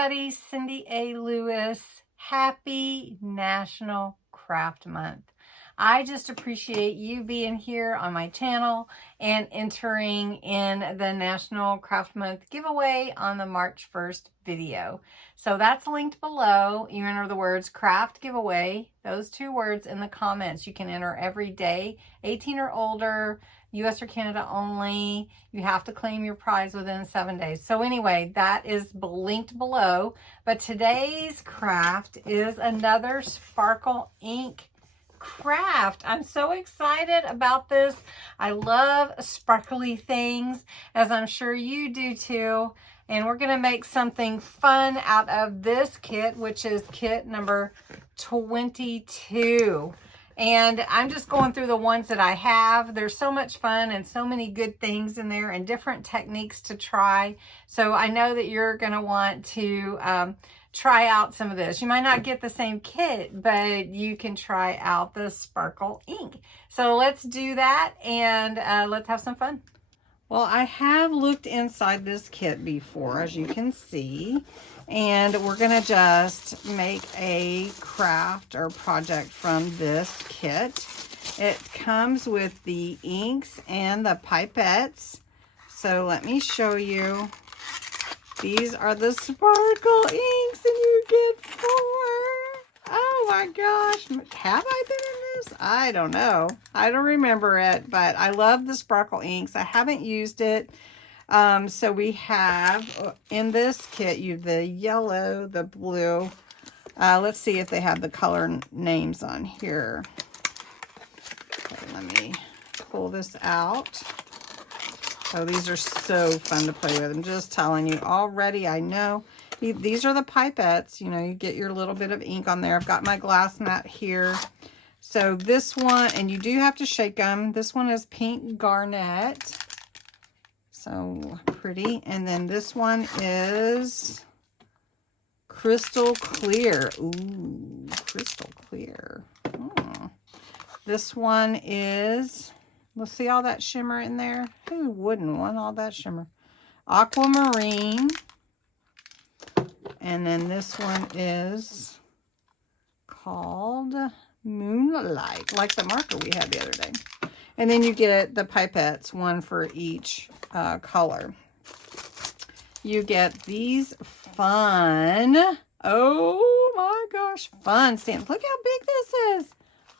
everybody, Cindy A. Lewis. Happy National Craft Month. I just appreciate you being here on my channel and entering in the National Craft Month giveaway on the March 1st video. So that's linked below. You enter the words craft giveaway, those two words in the comments. You can enter every day, 18 or older, US or Canada only. You have to claim your prize within 7 days. So anyway, that is linked below. But today's craft is another sparkle ink craft. I'm so excited about this. I love sparkly things, as I'm sure you do too. And we're going to make something fun out of this kit, which is kit number 22. And I'm just going through the ones that I have. There's so much fun and so many good things in there and different techniques to try. So I know that you're going to want to try out some of this. You might not get the same kit, but you can try out the sparkle ink. So let's do that and let's have some fun. Well, I have looked inside this kit before, as you can see, and we're going to just make a craft or project from this kit. It comes with the inks and the pipettes. So let me show you. These are the sparkle inks, and you get 4. Oh my gosh. Have I been in this? I don't know. I don't remember it, but I love the sparkle inks. I haven't used it. So we have in this kit, the yellow, the blue. Let's see if they have the color names on here. Okay, let me pull this out. Oh, these are so fun to play with. I'm just telling you already, I know. These are the pipettes. You know, you get your little bit of ink on there. I've got my glass mat here. So this one, and you do have to shake them. This one is pink garnet. So pretty. And then this one is crystal clear. Ooh, crystal clear. Oh. This one is... Let's see all that shimmer in there. Who wouldn't want all that shimmer? Aquamarine. And then this one is called Moonlight, like the marker we had the other day. And then you get the pipettes, one for each color. You get these fun, oh my gosh, fun stamps. Look how big this is.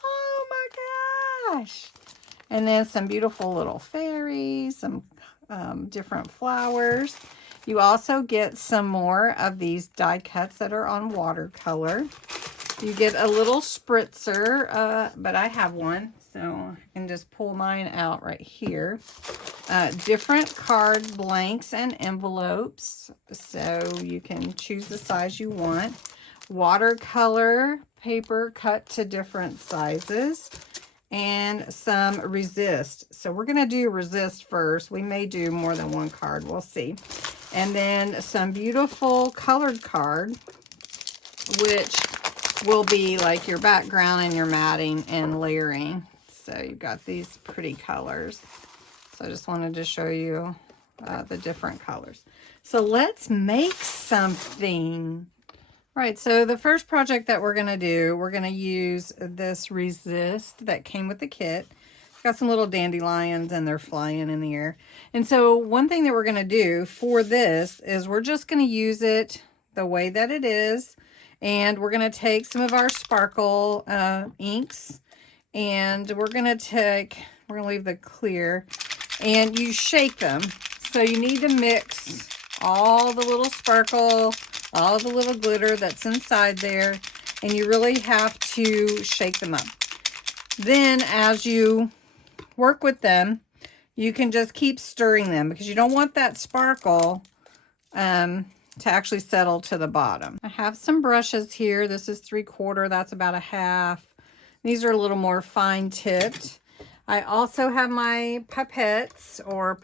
Oh my gosh. And then some beautiful little fairies, some different flowers. You also get some more of these die cuts that are on watercolor. You get a little spritzer, but I have one, so I can just pull mine out right here. Different card blanks and envelopes, so you can choose the size you want. Watercolor paper cut to different sizes. And some resist. So we're going to do resist first. We may do more than one card. We'll see. And then some beautiful colored card, which will be like your background and your matting and layering. So you've got these pretty colors. So I just wanted to show you the different colors. So let's make something. Right, so the first project that we're going to do, we're going to use this resist that came with the kit. It's got some little dandelions and they're flying in the air. And so one thing that we're going to do for this is we're just going to use it the way that it is. And we're going to take some of our sparkle inks and we're going to leave the clear, and you shake them. So you need to mix all the little sparkle, all the little glitter that's inside there, and you really have to shake them up. Then as you work with them, you can just keep stirring them because you don't want that sparkle to actually settle to the bottom. I have some brushes here. This is 3/4, that's about 1/2. These are a little more fine tipped. I also have my pipettes or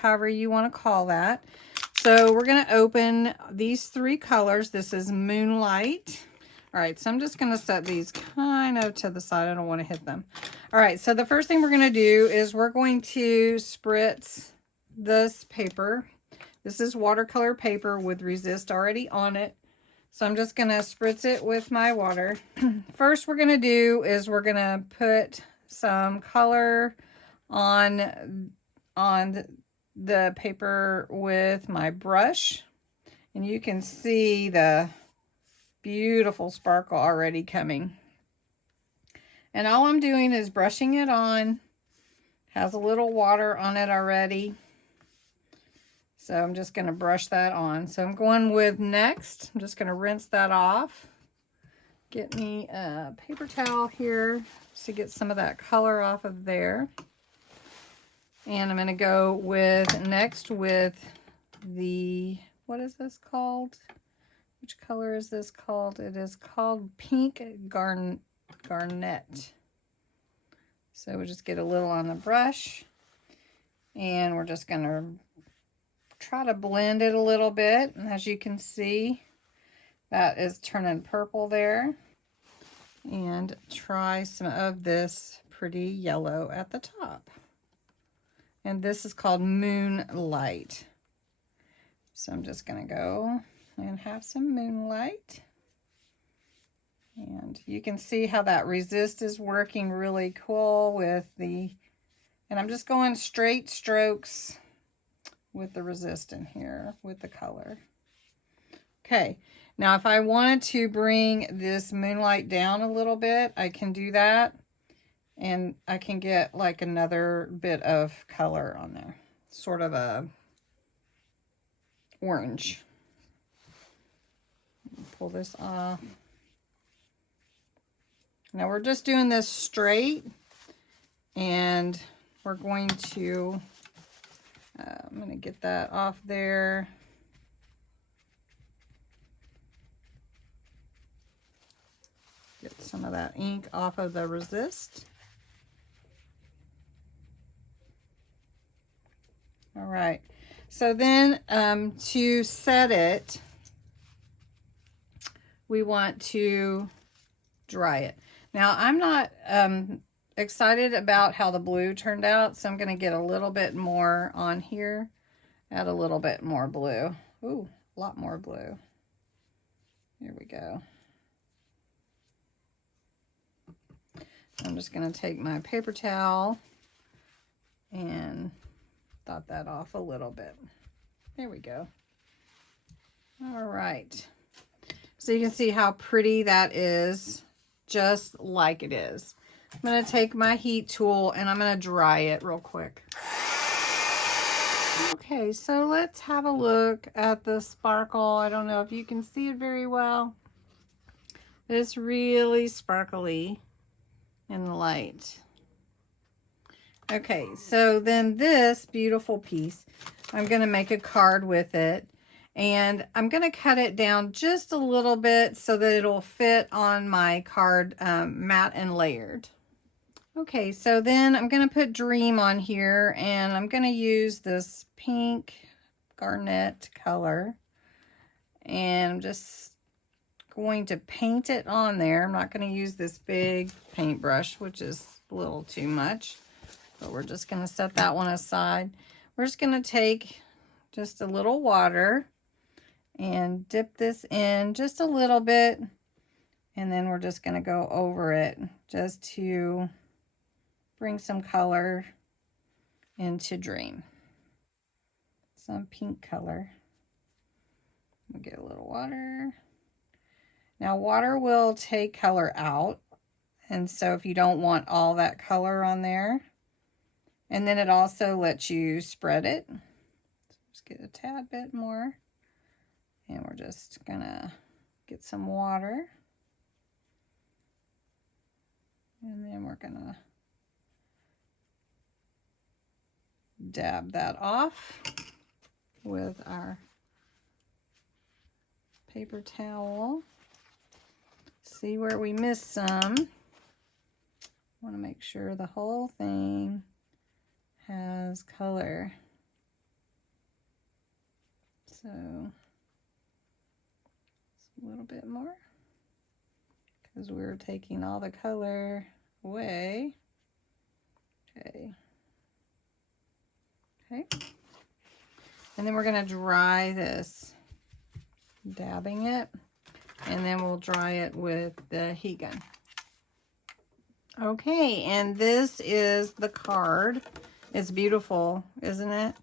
however you want to call that. So we're going to open these 3 colors. This is Moonlight. All right, so I'm just going to set these kind of to the side. I don't want to hit them. All right, so the first thing we're going to do is we're going to spritz this paper. This is watercolor paper with resist already on it. So I'm just going to spritz it with my water. First we're going to do is we're going to put some color on the paper with my brush. And you can see the beautiful sparkle already coming. And all I'm doing is brushing it on. Has a little water on it already. So I'm just going to brush that on. So I'm going with next. I'm just going to rinse that off. Get me a paper towel here to get some of that color off of there. And I'm going to go with next with the, what is this called? Which color is this called? It is called Pink Garnet. So we'll just get a little on the brush. And we're just going to try to blend it a little bit. And as you can see, that is turning purple there. And try some of this pretty yellow at the top. And this is called Moonlight. So I'm just going to go and have some Moonlight. And you can see how that resist is working really cool with the, and I'm just going straight strokes with the resist in here with the color. Okay, now if I wanted to bring this Moonlight down a little bit, I can do that. And I can get like another bit of color on there. Sort of a orange. Pull this off. Now we're just doing this straight. And we're going to, I'm going to get that off there. Get some of that ink off of the resist. All right, so then to set it, we want to dry it. Now I'm not excited about how the blue turned out, so I'm going to get a little bit more on here, add a little bit more blue. Ooh, a lot more blue. Here we go. I'm just going to take my paper towel and dot that off a little bit. There we go. All right. So you can see how pretty that is, just like it is. I'm going to take my heat tool and I'm going to dry it real quick. Okay, so let's have a look at the sparkle. I don't know if you can see it very well. It's really sparkly in the light. Okay, so then this beautiful piece, I'm going to make a card with it. And I'm going to cut it down just a little bit so that it'll fit on my card matte and layered. Okay, so then I'm going to put Dream on here, and I'm going to use this pink garnet color. And I'm just going to paint it on there. I'm not going to use this big paintbrush, which is a little too much. But we're just going to set that one aside. We're just going to take just a little water and dip this in just a little bit. And then we're just going to go over it just to bring some color into Dream. Some pink color. We'll get a little water. Now water will take color out. And so if you don't want all that color on there, and then it also lets you spread it. So just get a tad bit more. And we're just gonna get some water. And then we're gonna dab that off with our paper towel. See where we missed some. Want to make sure the whole thing has color. So a little bit more, because we're taking all the color away. Okay. And then we're going to dry this, dabbing it, and then we'll dry it with the heat gun. Okay, and this is the card. It's beautiful, isn't it?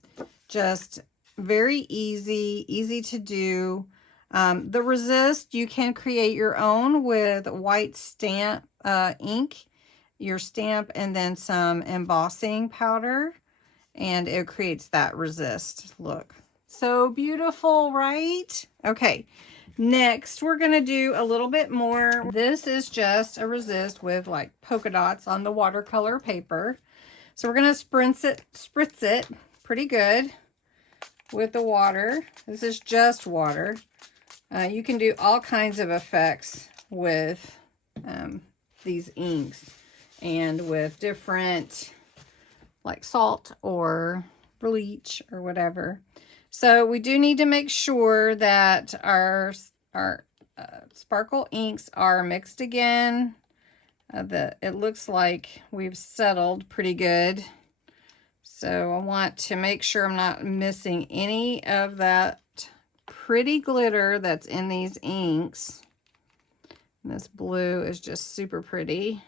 Just very easy to do. The resist, you can create your own with white stamp ink, your stamp, and then some embossing powder, and it creates that resist look. So beautiful, right? Okay, next we're gonna do a little bit more. This is just a resist with like polka dots on the watercolor paper. So we're gonna spritz it pretty good with the water. This is just water. You can do all kinds of effects with these inks and with different like salt or bleach or whatever. So we do need to make sure that our sparkle inks are mixed again. It looks like we've settled pretty good. So I want to make sure I'm not missing any of that pretty glitter that's in these inks. And this blue is just super pretty.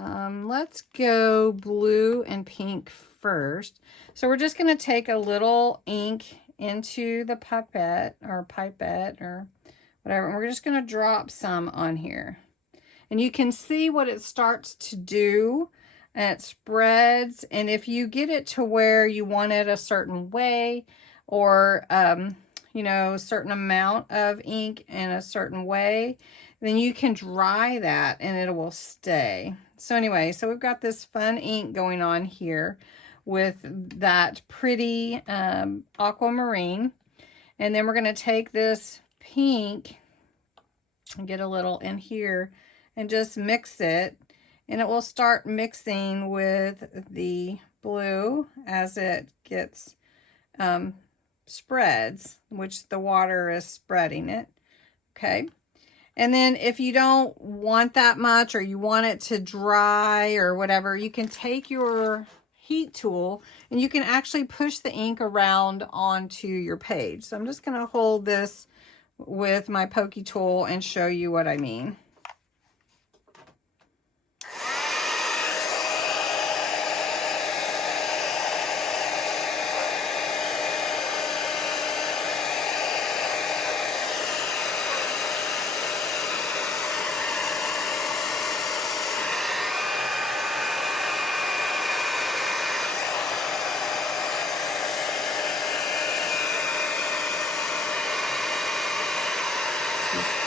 Let's go blue and pink first. So we're just going to take a little ink into the pipette or whatever, and we're just going to drop some on here. And you can see what it starts to do, and it spreads. And if you get it to where you want it a certain way, or you know, a certain amount of ink in a certain way, then you can dry that and it will stay. So anyway, so we've got this fun ink going on here with that pretty aquamarine. And then we're going to take this pink and get a little in here and just mix it. And it will start mixing with the blue as it gets spreads, which the water is spreading it. Okay. And then if you don't want that much, or you want it to dry or whatever, you can take your heat tool and you can actually push the ink around onto your page. So I'm just going to hold this with my pokey tool and show you what I mean.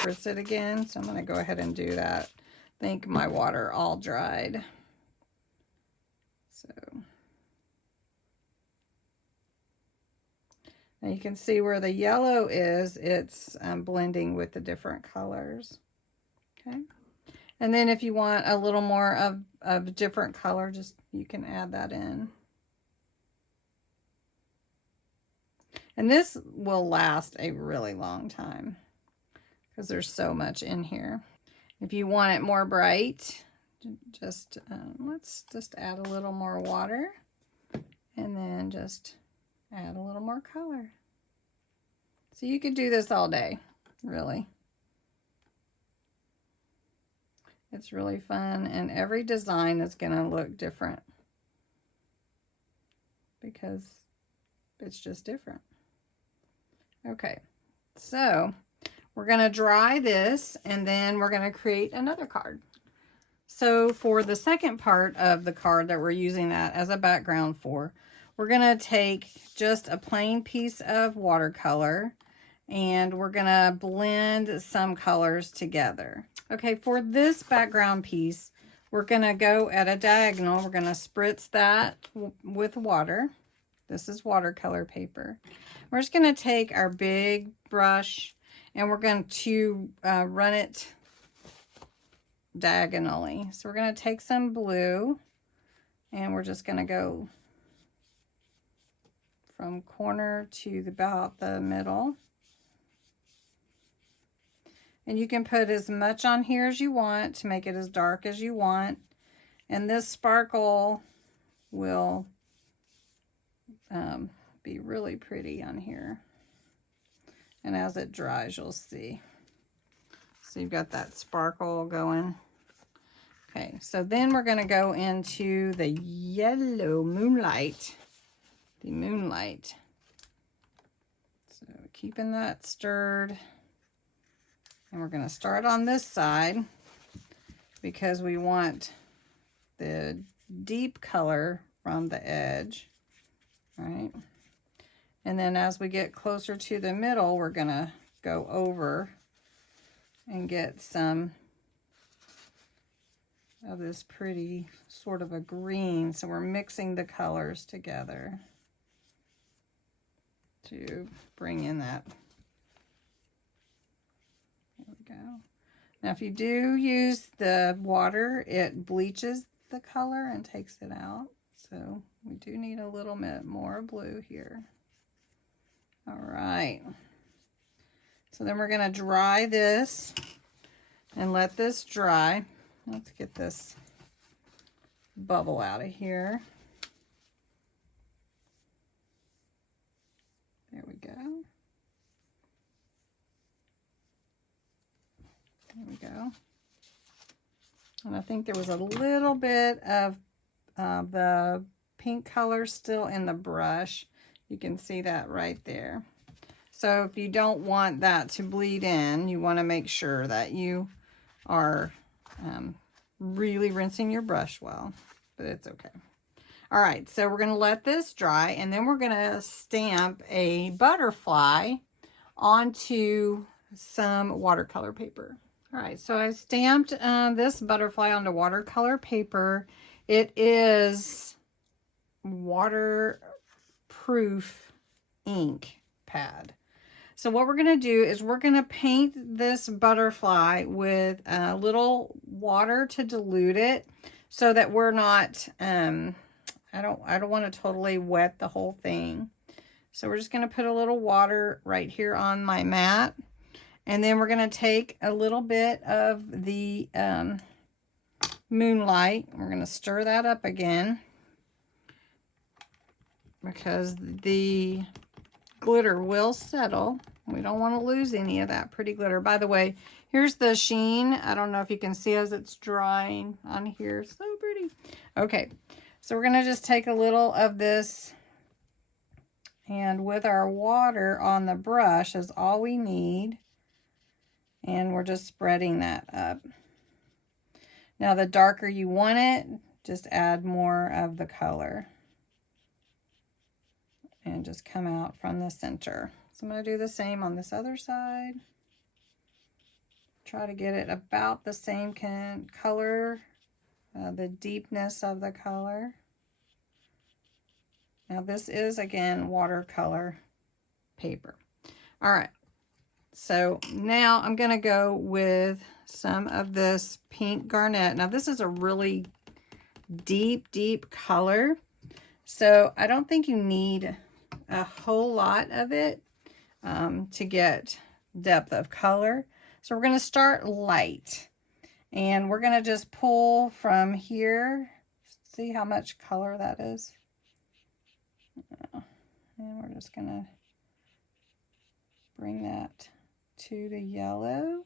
Spritz it again, so I'm going to go ahead and do that. I think my water all dried. So now you can see where the yellow is, it's blending with the different colors. Okay, and then if you want a little more of different color, just you can add that in. And this will last a really long time, because there's so much in here. If you want it more bright, just let's just add a little more water, and then just add a little more color. So you could do this all day, really. It's really fun, and every design is going to look different because it's just different. Okay, so we're going to dry this, and then we're going to create another card. So for the second part of the card that we're using that as a background for, we're going to take just a plain piece of watercolor, and we're going to blend some colors together. Okay, for this background piece, we're going to go at a diagonal. We're going to spritz that with water. This is watercolor paper. We're just going to take our big brush, and we're going to run it diagonally. So we're going to take some blue, and we're just going to go from corner to about the middle. And you can put as much on here as you want to make it as dark as you want. And this sparkle will be really pretty on here. And as it dries, you'll see. So you've got that sparkle going. Okay, so then we're going to go into the yellow moonlight. The moonlight. So keeping that stirred. And we're going to start on this side because we want the deep color from the edge, right? And then as we get closer to the middle, we're going to go over and get some of this pretty sort of a green. So we're mixing the colors together to bring in that. There we go. Now if you do use the water, it bleaches the color and takes it out. So we do need a little bit more blue here. All right. So then we're going to dry this and let this dry. Let's get this bubble out of here. There we go. There we go. And I think there was a little bit of the pink color still in the brush. You can see that right there. So if you don't want that to bleed in, you want to make sure that you are really rinsing your brush well, but it's okay. All right, so we're going to let this dry, and then we're going to stamp a butterfly onto some watercolor paper. All right, so I stamped this butterfly onto watercolor paper. It is waterproof ink pad. So what we're going to do is we're going to paint this butterfly with a little water to dilute it so that we're not, I don't want to totally wet the whole thing. So we're just going to put a little water right here on my mat. And then we're going to take a little bit of the moonlight. We're going to stir that up again because the glitter will settle. We don't want to lose any of that pretty glitter. By the way, here's the sheen. I don't know if you can see as it's drying on here. So pretty. Okay, so we're going to just take a little of this, and with our water on the brush is all we need. And we're just spreading that up. Now, the darker you want it, just add more of the color. And just come out from the center. So I'm going to do the same on this other side. Try to get it about the same color, the deepness of the color. Now this is, again, watercolor paper. All right. So now I'm going to go with some of this pink garnet. Now this is a really deep, deep color. So I don't think you need a whole lot of it to get depth of color. So we're going to start light, and we're going to just pull from here. See how much color that is? And we're just going to bring that to the yellow,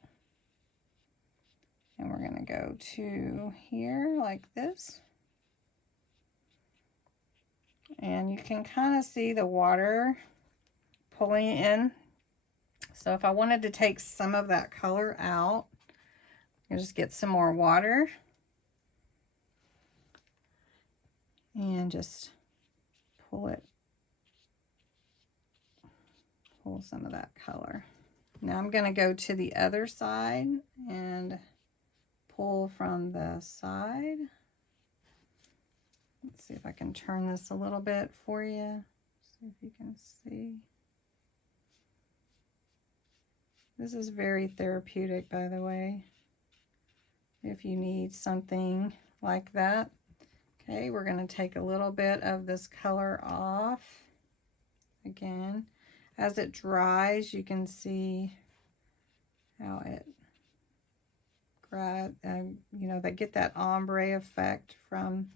and we're going to go to here like this. And you can kind of see the water pulling in. So if I wanted to take some of that color out, you just get some more water and just pull some of that color. Now I'm going to go to the other side and pull from the side. Let's see if I can turn this a little bit for you. See if you can see. This is very therapeutic, by the way, if you need something like that. Okay, we're going to take a little bit of this color off. Again, as it dries, you can see how it you know, they get that ombre effect from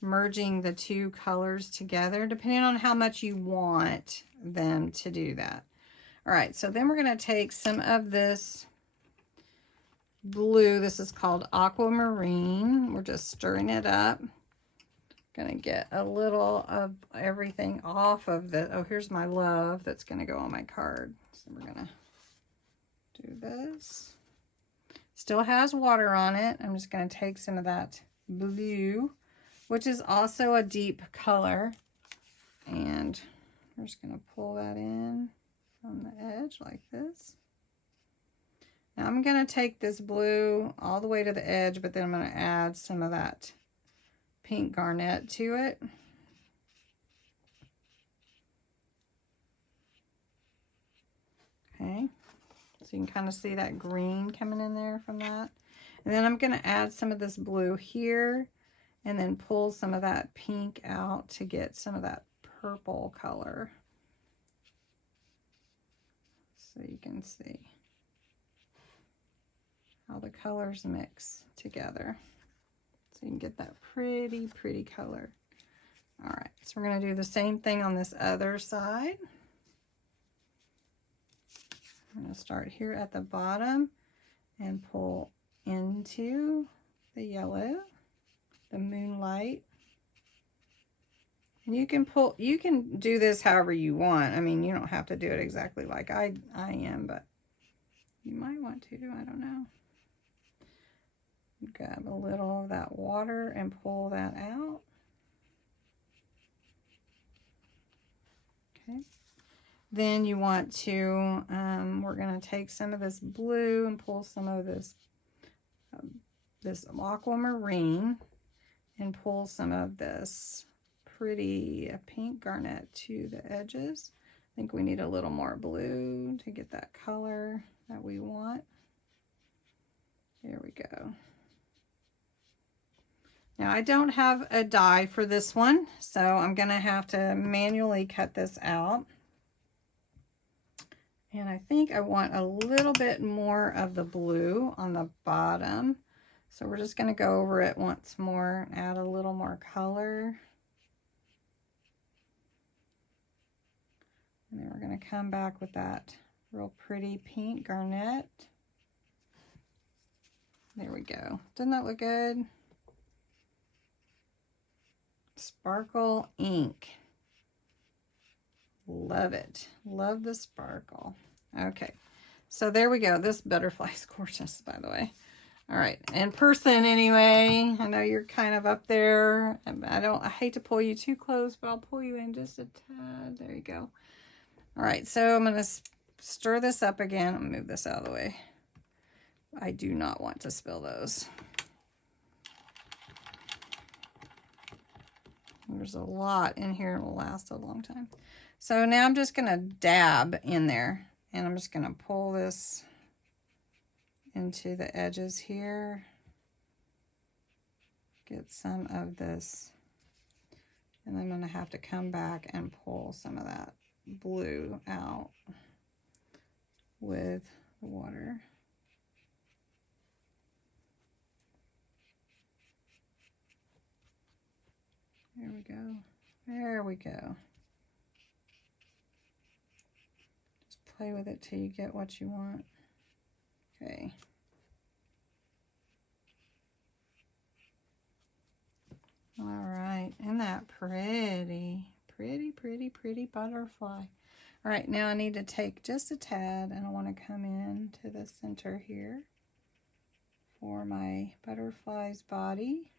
merging the two colors together, depending on how much you want them to do that. All right, so then we're going to take some of this blue. This is called Aquamarine. We're just stirring it up. Going to get a little of everything off of the, oh, here's my love that's going to go on my card. So we're going to do this. Still has water on it. I'm just going to take some of that blue, which is also a deep color. And we're just going to pull that in from the edge like this. Now I'm going to take this blue all the way to the edge, but then I'm going to add some of that pink garnet to it. Okay, so you can kind of see that green coming in there from that. And then I'm going to add some of this blue here and then pull some of that pink out to get some of that purple color. So you can see how the colors mix together. So you can get that pretty, pretty color. All right, so we're going to do the same thing on this other side. I'm going to start here at the bottom and pull into the yellow, the moonlight. And you can do this however you want. I mean, you don't have to do it exactly like I am, but you might want to, I don't know. Grab a little of that water and pull that out. Okay. Then you want to, we're going to take some of this blue and pull some of this, this aquamarine and pull some of this pretty pink garnet to the edges. I think we need a little more blue to get that color that we want. There we go. Now I don't have a die for this one, so I'm going to have to manually cut this out. And I think I want a little bit more of the blue on the bottom. So we're just going to go over it once more and add a little more color. And then we're going to come back with that real pretty pink garnet. There we go. Doesn't that look good? Sparkle ink. Love it. Love the sparkle. Okay, so there we go. This butterfly is gorgeous, by the way. All right, in person anyway. I know you're kind of up there. I hate to pull you too close, but I'll pull you in just a tad. There you go. All right, so I'm going to stir this up again. I'll move this out of the way. I do not want to spill those. There's a lot in here. It will last a long time. So now I'm just going to dab in there. And I'm just going to pull this into the edges here. Get some of this. And I'm going to have to come back and pull some of that blue out with the water. There we go. There we go. Just play with it till you get what you want. Okay. All right. Isn't that pretty? Pretty, pretty, pretty butterfly. All right. Now I need to take just a tad and I want to come in to the center here for my butterfly's body.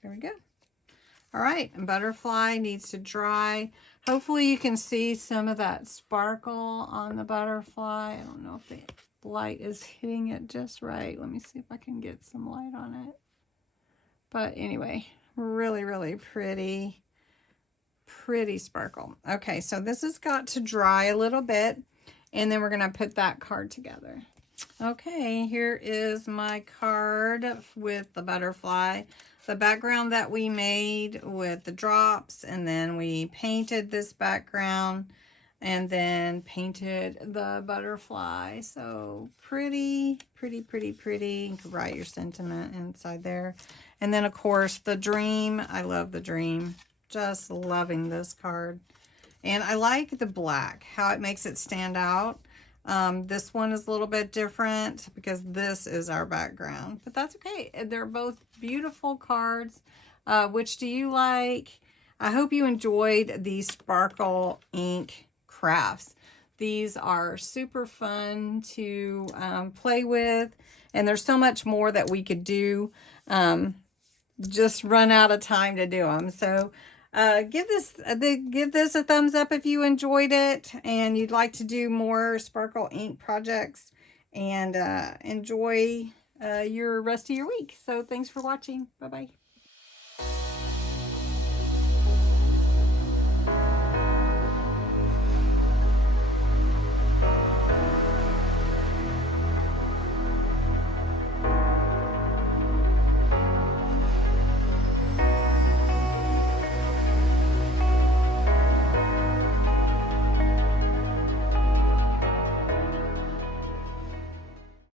There we go. All right, and butterfly needs to dry. Hopefully you can see some of that sparkle on the butterfly. I don't know if the light is hitting it just right. Let me see if I can get some light on it. But anyway, really, really pretty, pretty sparkle. Okay, so this has got to dry a little bit, and then we're going to put that card together. Okay, here is my card with the butterfly. The background that we made with the drops, and then we painted this background and then painted the butterfly. So pretty, pretty, pretty, pretty. You can write your sentiment inside there. And then, of course, the dream. I love the dream. Just loving this card. And I like the black, how it makes it stand out. This one is a little bit different because this is our background. But that's okay. They're both beautiful cards. Which do you like? I hope you enjoyed these sparkle ink crafts. These are super fun to play with, and there's so much more that we could do. Just run out of time to do them. So give this a thumbs up if you enjoyed it and you'd like to do more sparkle ink projects, and enjoy your rest of your week. So thanks for watching. Bye bye.